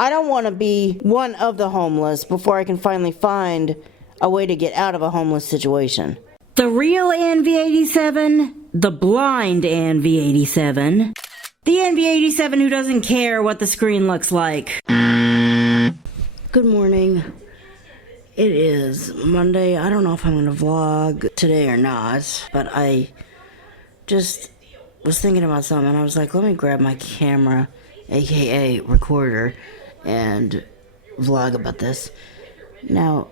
I don't want to be one of the homeless before I can finally find a way to get out of a homeless situation. The real NV87, the blind NV87, the NV87 who doesn't care what the screen looks like. Good morning. It is Monday. I don't know if I'm going to vlog today or not, but I just was thinking about something, and I was like, let me grab my camera, aka recorder, and vlog about this. Now,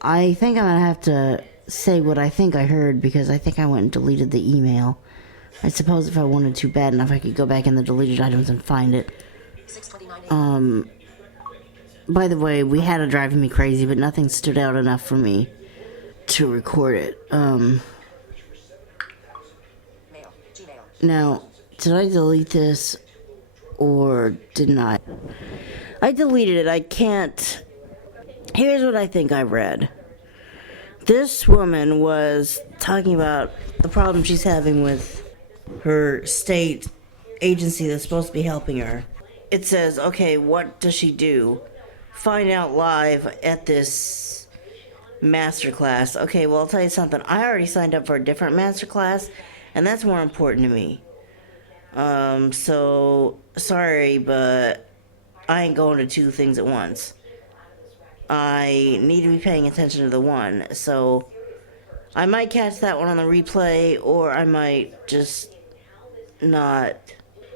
I think I'm going to have to say what I think I heard, because I think I went and deleted the email. I suppose if I wanted to bad enough, I could go back in the deleted items and find it. By the way, we had it driving me crazy, but nothing stood out enough for me to record it. Now, did I delete this, or didn't I? I deleted it. I can't. Here's what I think I read. This woman was talking about the problem she's having with her state agency that's supposed to be helping her. It says, okay, what does she do? Find out live at this masterclass. Okay, well, I'll tell you something. I already signed up for a different masterclass, and that's more important to me. So, sorry, but I ain't going to two things at once. I need to be paying attention to the one, so I might catch that one on the replay, or I might just not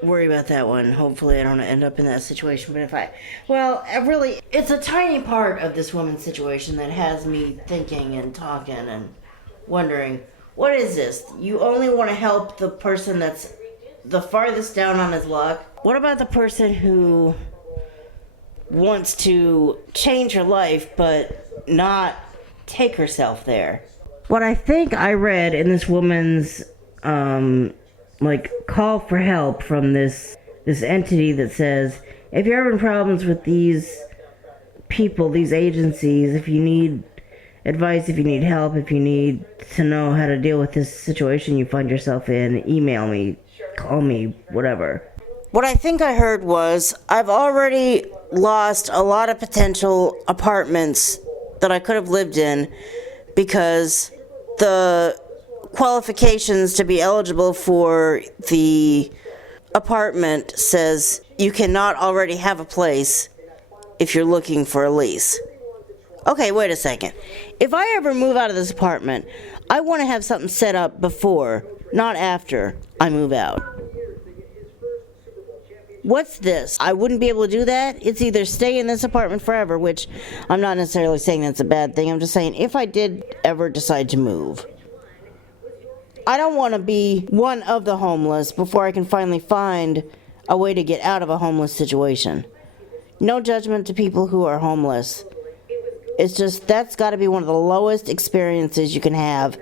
worry about that one. Hopefully I don't end up in that situation, but really, it's a tiny part of this woman's situation that has me thinking and talking and wondering, what is this? You only want to help the person that's the farthest down on his luck? What about the person who wants to change her life but not take herself there? What I think I read in this woman's call for help from this entity that says, if you're having problems with these people, these agencies, if you need advice, if you need help, if you need to know how to deal with this situation you find yourself in, email me, call me, whatever. What I think I heard was, I've already lost a lot of potential apartments that I could have lived in because the qualifications to be eligible for the apartment says you cannot already have a place if you're looking for a lease. Okay, wait a second. If I ever move out of this apartment, I want to have something set up before, not after I move out. What's this? I wouldn't be able to do that? It's either stay in this apartment forever, which I'm not necessarily saying that's a bad thing. I'm just saying, if I did ever decide to move, I don't want to be one of the homeless before I can finally find a way to get out of a homeless situation. No judgment to people who are homeless. It's just, that's got to be one of the lowest experiences you can have.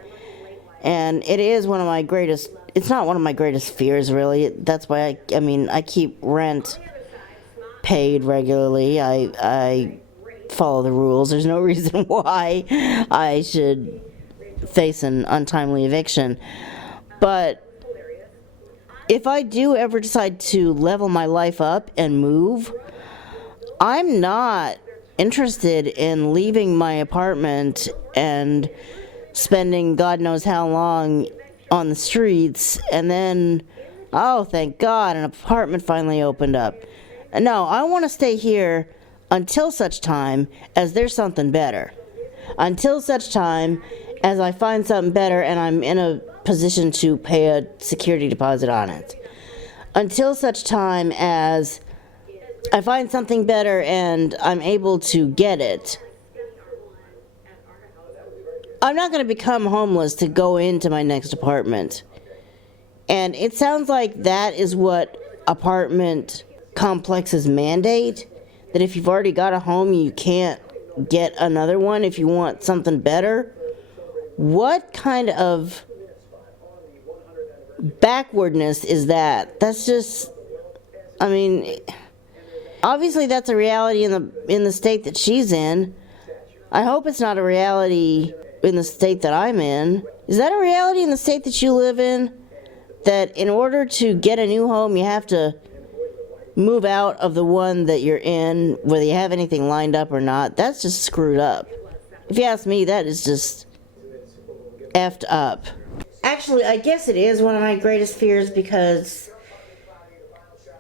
And it is one of my greatest, it's not one of my greatest fears, really. That's why I keep rent paid regularly. I follow the rules. There's no reason why I should face an untimely eviction. But if I do ever decide to level my life up and move, I'm not interested in leaving my apartment and spending God knows how long on the streets, and then, oh, thank God, an apartment finally opened up. No, I want to stay here until such time as there's something better. Until such time as I find something better and I'm in a position to pay a security deposit on it. Until such time as I find something better and I'm able to get it. I'm not going to become homeless to go into my next apartment. And it sounds like that is what apartment complexes mandate, that if you've already got a home, you can't get another one if you want something better. What kind of backwardness is that? That's just, obviously that's a reality in the state that she's in. I hope it's not a reality in the state that I'm in. Is that a reality in the state that you live in? That in order to get a new home, you have to move out of the one that you're in, whether you have anything lined up or not, that's just screwed up. If you ask me, that is just effed up. Actually, I guess it is one of my greatest fears because,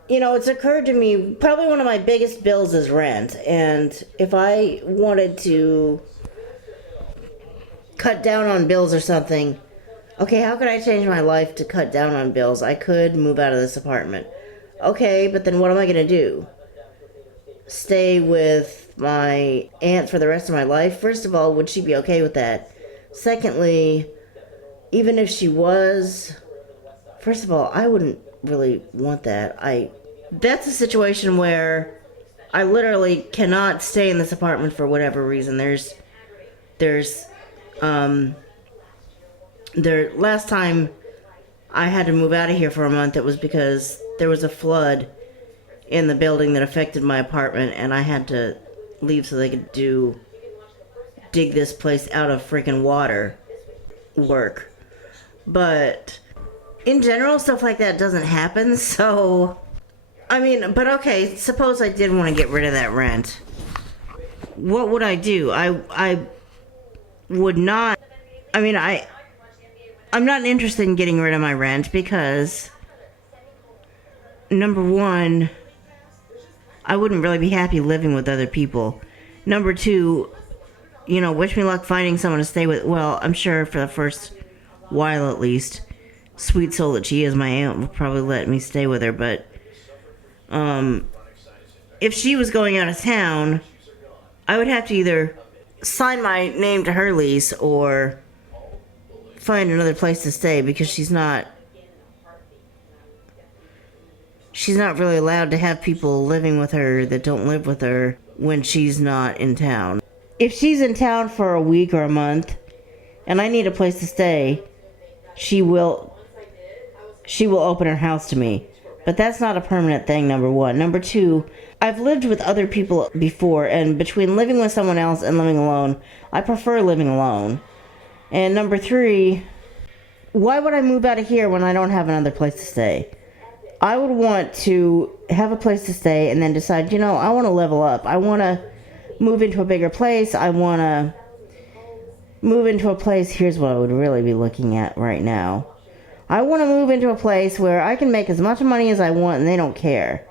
it's occurred to me, probably one of my biggest bills is rent. And if I wanted to cut down on bills or something, okay, how could I change my life to cut down on bills? I could move out of this apartment. Okay, but then what am I going to do? Stay with my aunt for the rest of my life? First of all, would she be okay with that? Secondly, even if she was, first of all, I wouldn't really want that. That's a situation where I literally cannot stay in this apartment for whatever reason. Last time I had to move out of here for a month, it was because there was a flood in the building that affected my apartment, and I had to leave so they could dig this place out of freaking water work. But in general, stuff like that doesn't happen, so but okay, suppose I did want to get rid of that rent. What would I do? I would not, I'm not interested in getting rid of my rent because, number one, I wouldn't really be happy living with other people. Number two, wish me luck finding someone to stay with. Well, I'm sure for the first while at least, sweet soul that she is, my aunt will probably let me stay with her. But if she was going out of town, I would have to either sign my name to her lease or find another place to stay because she's not really allowed to have people living with her that don't live with her when she's not in town. If she's in town for a week or a month and I need a place to stay, she will open her house to me. But that's not a permanent thing, number one. Number two, I've lived with other people before, and between living with someone else and living alone, I prefer living alone. And number three, why would I move out of here when I don't have another place to stay? I would want to have a place to stay and then decide, I want to level up. I want to move into a bigger place. I want to move into a place. Here's what I would really be looking at right now. I want to move into a place where I can make as much money as I want and they don't care.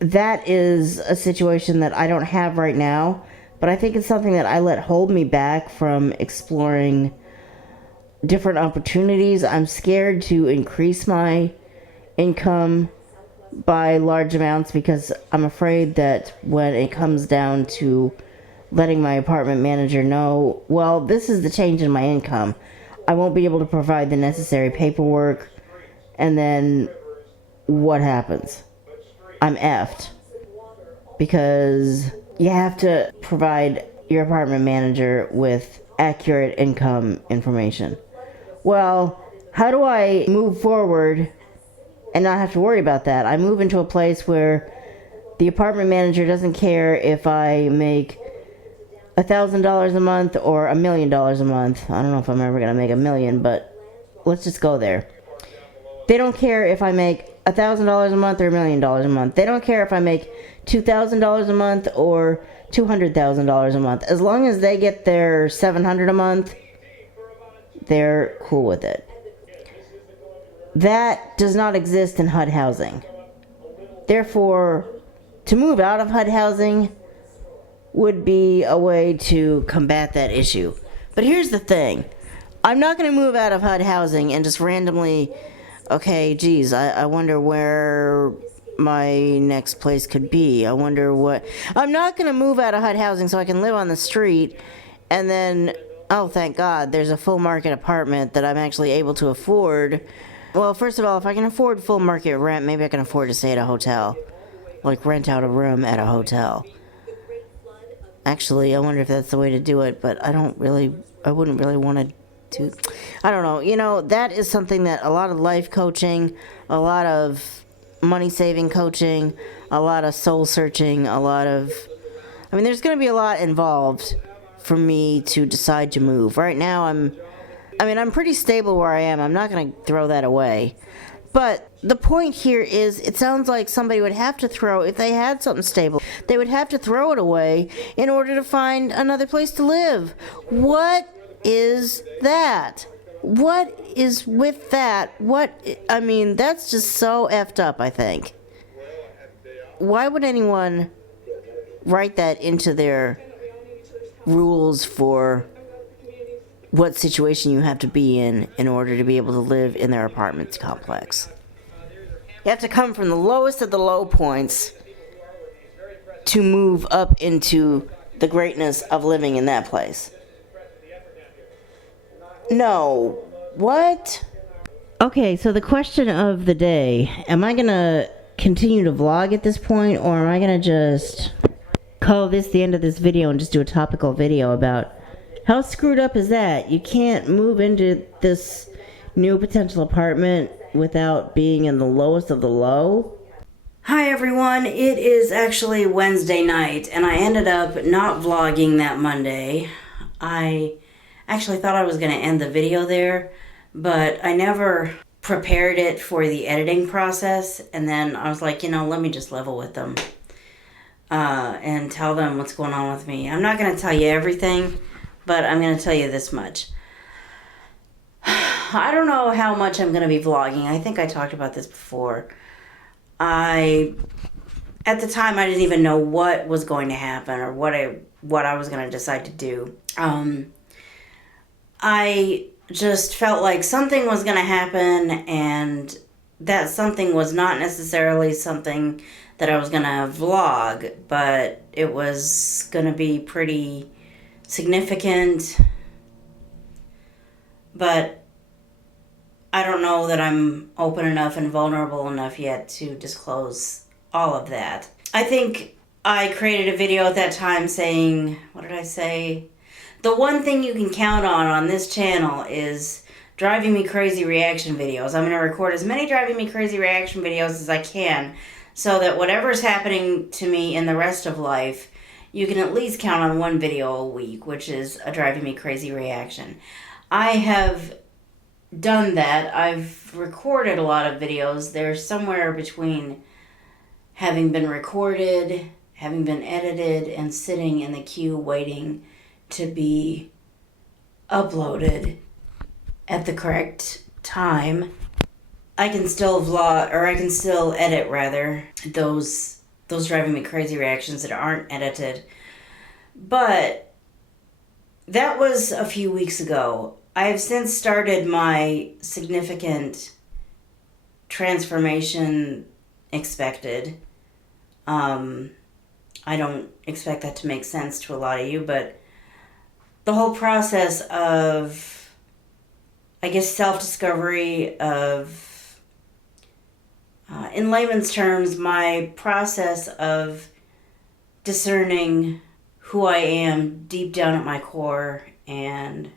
That is a situation that I don't have right now, but I think it's something that I let hold me back from exploring different opportunities. I'm scared to increase my income by large amounts because I'm afraid that when it comes down to letting my apartment manager know, well, this is the change in my income, I won't be able to provide the necessary paperwork, and then what happens? I'm effed. Because you have to provide your apartment manager with accurate income information. Well, how do I move forward and not have to worry about that? I move into a place where the apartment manager doesn't care if I make $1,000 a month or $1 million a month. I don't know if I'm ever going to make $1 million, but let's just go there. They don't care if I make $1,000 a month or $1 million a month. They don't care if I make $2,000 a month or $200,000 a month. As long as they get their $700 a month, they're cool with it. That does not exist in HUD housing. Therefore, to move out of HUD housing would be a way to combat that issue. But here's the thing. I'm not going to move out of HUD housing and just randomly, okay, geez, I wonder where my next place could be. I wonder what... I'm not going to move out of HUD housing so I can live on the street and then, oh, thank God, there's a full market apartment that I'm actually able to afford. Well, first of all, if I can afford full market rent, maybe I can afford to stay at a hotel. Like rent out a room at a hotel. Actually, I wonder if that's the way to do it, but I wouldn't really want to, I don't know. That is something that a lot of life coaching, a lot of money saving coaching, a lot of soul searching, there's going to be a lot involved for me to decide to move. Right now, I'm pretty stable where I am. I'm not going to throw that away. But the point here is, it sounds like somebody would have to throw, if they had something stable, they would have to throw it away in order to find another place to live. What is that? What is with that? I mean, that's just so effed up, I think. Why would anyone write that into their rules for what situation you have to be in order to be able to live in their apartment complex? You have to come from the lowest of the low points to move up into the greatness of living in that place. No. What? Okay, so the question of the day, am I going to continue to vlog at this point, or am I going to just call this the end of this video and just do a topical video about how screwed up is that? You can't move into this new potential apartment without being in the lowest of the low. Hi everyone, it is actually Wednesday night, and I ended up not vlogging that Monday. I actually thought I was going to end the video there, but I never prepared it for the editing process, and then I was like, let me just level with them and tell them what's going on with me. I'm not going to tell you everything, but I'm going to tell you this much. I don't know how much I'm going to be vlogging. I think I talked about this before. At the time, I didn't even know what was going to happen or what I was going to decide to do. I just felt like something was going to happen, and that something was not necessarily something that I was going to vlog, but it was going to be pretty significant. But I don't know that I'm open enough and vulnerable enough yet to disclose all of that. I think I created a video at that time saying, what did I say? The one thing you can count on this channel is driving me crazy reaction videos. I'm going to record as many driving me crazy reaction videos as I can, so that whatever's happening to me in the rest of life, you can at least count on one video a week, which is a driving me crazy reaction. I have done that. I've recorded a lot of videos. They're somewhere between having been recorded, having been edited, and sitting in the queue waiting to be uploaded at the correct time. I can still vlog, or I can still edit rather, those driving me crazy reactions that aren't edited. But that was a few weeks ago. I have since started my significant transformation expected. I don't expect that to make sense to a lot of you, but the whole process of, I guess, self-discovery of, in layman's terms, my process of discerning who I am deep down at my core and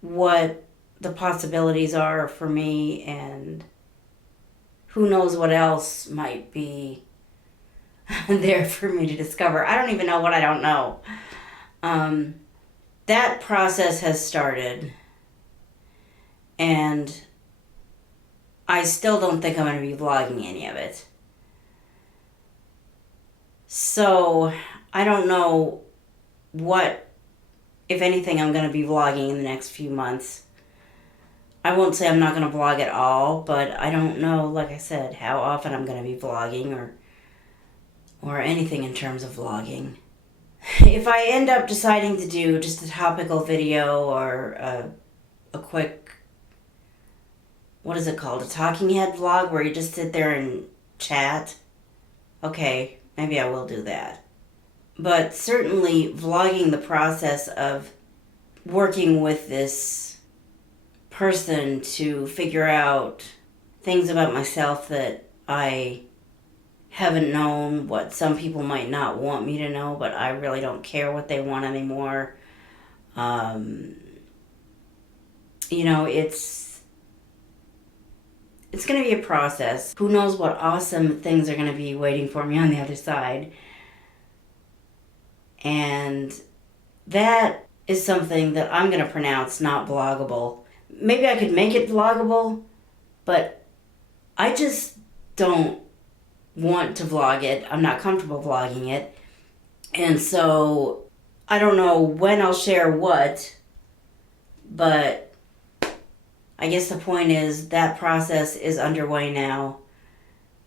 what the possibilities are for me, and who knows what else might be there for me to discover. I don't even know what I don't know. That process has started, and I still don't think I'm going to be vlogging any of it. So I don't know what, if anything, I'm going to be vlogging in the next few months. I won't say I'm not going to vlog at all, but I don't know, like I said, how often I'm going to be vlogging or anything in terms of vlogging. If I end up deciding to do just a topical video or a quick, what is it called, a talking head vlog where you just sit there and chat, okay, maybe I will do that. But certainly vlogging the process of working with this person to figure out things about myself that I haven't known, what some people might not want me to know, but I really don't care what they want anymore. It's going to be a process. Who knows what awesome things are going to be waiting for me on the other side. And that is something that I'm going to pronounce not vloggable. Maybe I could make it vloggable, but I just don't want to vlog it. I'm not comfortable vlogging it. And so I don't know when I'll share what, but I guess the point is that process is underway now,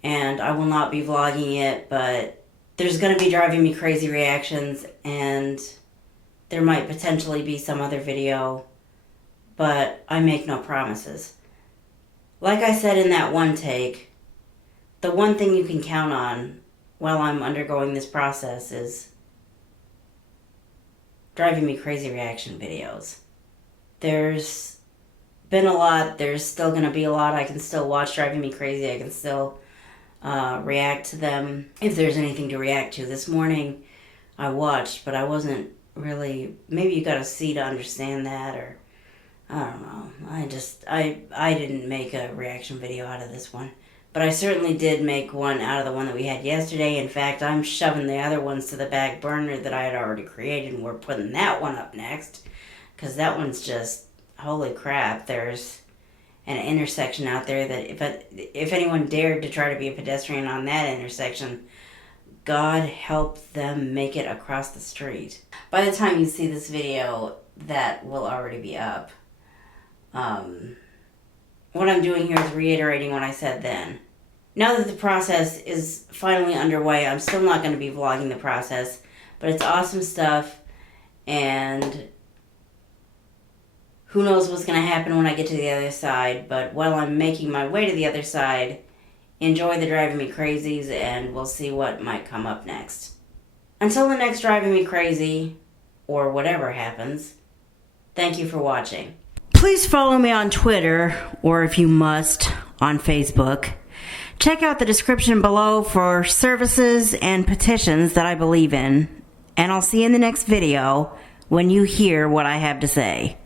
and I will not be vlogging it, but there's going to be driving me crazy reactions, and there might potentially be some other video, but I make no promises. Like I said in that one take, the one thing you can count on while I'm undergoing this process is driving me crazy reaction videos. There's been a lot. There's still going to be a lot. I can still watch driving me crazy. I can still react to them if there's anything to react to. This morning I watched, but I wasn't really, maybe you got to see to understand that, or I don't know. I didn't make a reaction video out of this one, but I certainly did make one out of the one that we had yesterday. In fact, I'm shoving the other ones to the back burner that I had already created, and we're putting that one up next, because that one's just, holy crap. There's an intersection out there that if anyone dared to try to be a pedestrian on that intersection, God help them make it across the street. By the time you see this video, that will already be up. What I'm doing here is reiterating what I said then. Now that the process is finally underway, I'm still not going to be vlogging the process, but it's awesome stuff, and who knows what's going to happen when I get to the other side. But while I'm making my way to the other side, enjoy the driving me crazies, and we'll see what might come up next. Until the next driving me crazy, or whatever happens, thank you for watching. Please follow me on Twitter, or if you must, on Facebook. Check out the description below for services and petitions that I believe in. And I'll see you in the next video when you hear what I have to say.